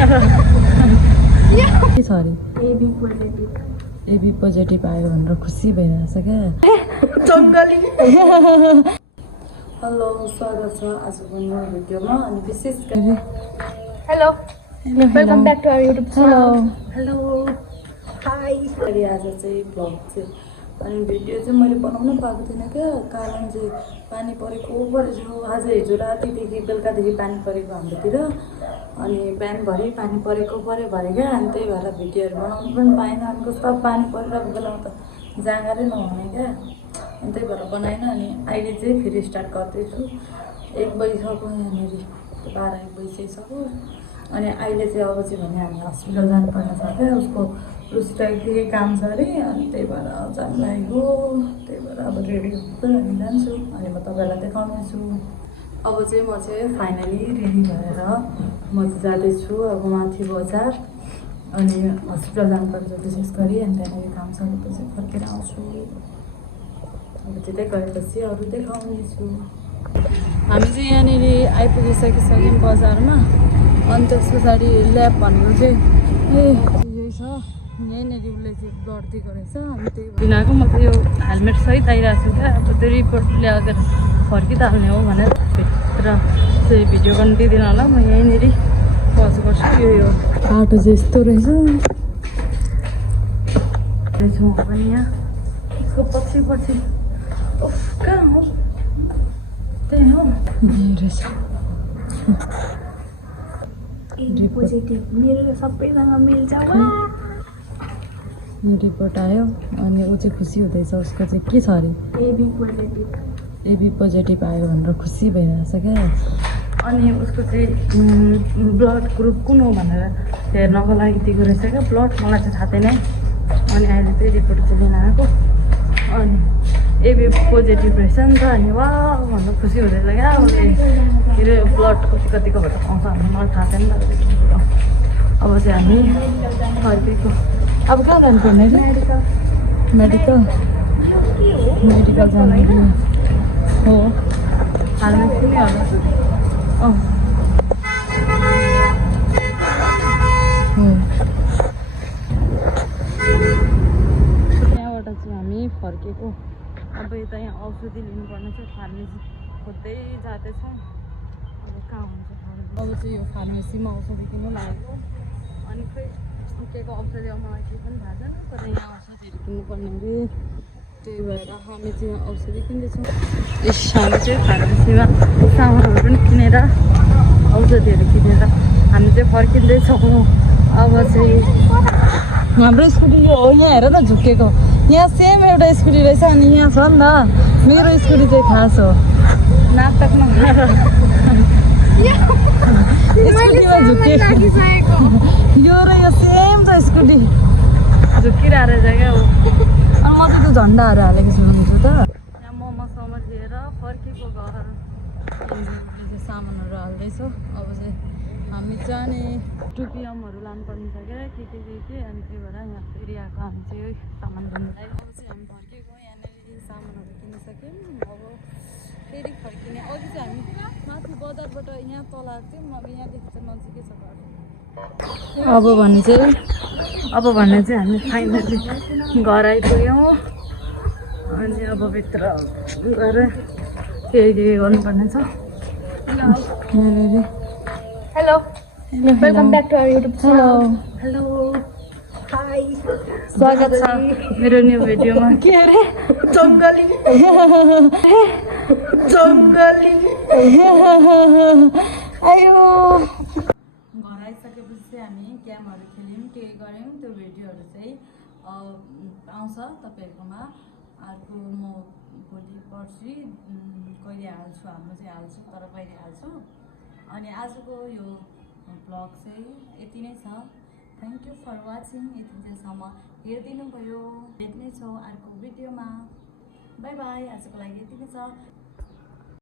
के छ अरे एबी पोजिटिभ आयो भनेर खुसी भइरहेछ क्या जङ्गली। हेलो स्वागत छ आजको नयाँ भिडियोमा अनि विशेष गरी hello welcome back to our YouTube channel. Hello hi. अनि आज चाहिँ भ्लग चाहिँ अनि भिडियो चाहिँ मैले बनाउन पाएको थिइनँ क्या, कारण चाहिँ पानी परेको परेको आज हिजो रातिदेखि बेलुकादेखि पानी परेको हाम्रोतिर। अनि बिहानभरि पानी परेको पऱ्यो भरे क्या, अनि त्यही भएर भिडियोहरू बनाउनु पनि पाएन। अनि कस्तो पानी परिरहेको बेलामा त जाँगरै नहुने क्या, अनि त्यही भएर बनाएन। अनि अहिले चाहिँ फेरि स्टार्ट गर्दैछु। 1 बजीसक्यो यहाँनिर 12-1 बजिसक्यो। अनि अहिले चाहिँ अब चाहिँ भने हामी हस्पिटल जानुपर्ने छ क्या, उसको रुस्टाइको काम छ अरे, अनि त्यही भएर जानु लागेको। त्यही भएर अब रेडी भएर हामी जान्छु अनि म तपाईँलाई देखाउनेछु। अब चाहिँ म चाहिँ फाइनली रेडी भएर म चाहिँ जाँदैछु अब माथि बजार। अनि हस्पिटल जानुपर्छ विशेष गरी, अनि त्यहाँनिर काम सकेपछि फर्केर आउँछु। अब त्यतै गएपछि अरू देखाउनेछु। हामी चाहिँ यहाँनिर आइपुगिसकिसक्यौँ बजारमा। अनि त्यस पछाडि ल्याब भनेको चाहिँ यही छ, यहीँनिर उसले चाहिँ ब्लड दिएको रहेछ। अनि त्यही बिनाको म त यो हेलमेट सहित आइरहेको छु क्या। अब त्यो रिपोर्ट ल्याएर फर्किहाल्ने हो भनेर भित्र चाहिँ भिडियो गर्नु दिँदैन होला। म यहीँनिर पज गर्छु। यो बाटो चाहिँ यस्तो रहेछ छौँ पनि यहाँ यसको पछि कहाँ हो त्यही हो रहेछ पोजिटिभ मेरो सबैसँग मिल्छ। रिपोर्ट आयो अनि ऊ चाहिँ खुसी हुँदैछ। उसको चाहिँ के छ अरे एबी पोजिटिभ आयो भनेर खुसी भइरहेछ क्या। अनि उसको चाहिँ ब्लड ग्रुप कुन हो भनेर हेर्नको लागि दिएको रहेछ क्या ब्लड। मलाई चाहिँ थाहा थिएन। अनि अहिले चाहिँ रिपोर्ट चाहिँ लिन आएको। अनि एबी पोजिटिभ रहेछ नि त। अनि वा भन्दा खुसी हुँदैछ क्या। उसले के अरे ब्लड कतिको भएर पाउँछ भने मलाई थाहा छैन। अब चाहिँ हामी फर्केको। अब कहाँ जानुपर्ने मेडिकल जानु हो हाल्नु पनि होला। त्यहाँबाट चाहिँ हामी फर्केको। अब यता यहाँ औषधि लिनुपर्ने छ। फार्मेसी खोज्दै जाँदैछौँ। अब कहाँ हुन्छ अब चाहिँ यो फार्मेसीमा औषधि किन्नु लागेको। अनि खोइ के को औषधि हो मलाई केही पनि थाहा छैन, तर यहाँ औषधिहरू किन्नुपर्ने अरे। त्यही भएर हामी चाहिँ यहाँ औषधि किन्दैछौँ। यस हामी चाहिँ फार्मेसीमा सामानहरू पनि किनेर औषधिहरू किनेर हामी चाहिँ फर्किँदैछौँ। अब चाहिँ हाम्रो स्कुटी यो हो। यहाँ हेर न झुकेको। यहाँ सेम एउटा स्कुटी रहेछ। अनि यहाँ छ नि त मेरो स्कुटी चाहिँ खास हो। नाटक नगर स्कुटीमा झुकेको यो र यो सेम छ स्कुटी झुकिरहेको रहेछ क्या। अनि म चाहिँ त्यो झन्डाहरू हालेको छु भन्छु त। यहाँ मोमोसम्म लिएर फर्केको घर। चाहिँ सामानहरू हाल्दैछु। अब चाहिँ हामी जाने टुपियमहरू लानुपर्ने छ क्या के। अनि त्यही भएर यहाँ फेरि आएको हामी चाहिँ सामान लिनुलाई। अब चाहिँ हामी फर्केको। यहाँनिर सामानहरू किनिसक्यौँ। अब फेरि फर्किने। अघि चाहिँ हामी माथि बजारबाट यहाँ तल आएको थियौँ। अब यहाँदेखि चाहिँ नजिकै छ घर। अब भने चाहिँ हामी फाइनली घर आइपुग्यौँ। अनि अब भित्र गएर के गर्नुपर्ने छ यहाँनिर। Hello welcome back to our YouTube channel. Hello hi स्वागत छ मेरो न्यू भिडियोमा। के अरे जङ्गली आयो। घर आइसकेपछि चाहिँ हामी गेमहरू खेल्यौँ के गऱ्यौँ त्यो भिडियोहरू चाहिँ आउँछ तपाईँहरूकोमा। अर्को म भोलि पर्सि कहिले हाल्छु, हाम्रो चाहिँ हाल्छु तर कहिले हाल्छु। अनि आजको यो भ्लग चाहिँ यति नै छ। Thank you for watching. यति जेसम्म हेरिदिनु भयो। भेट्नेछौँ अर्को भिडियोमा। Bye bye. आजको लागि यति नै छ।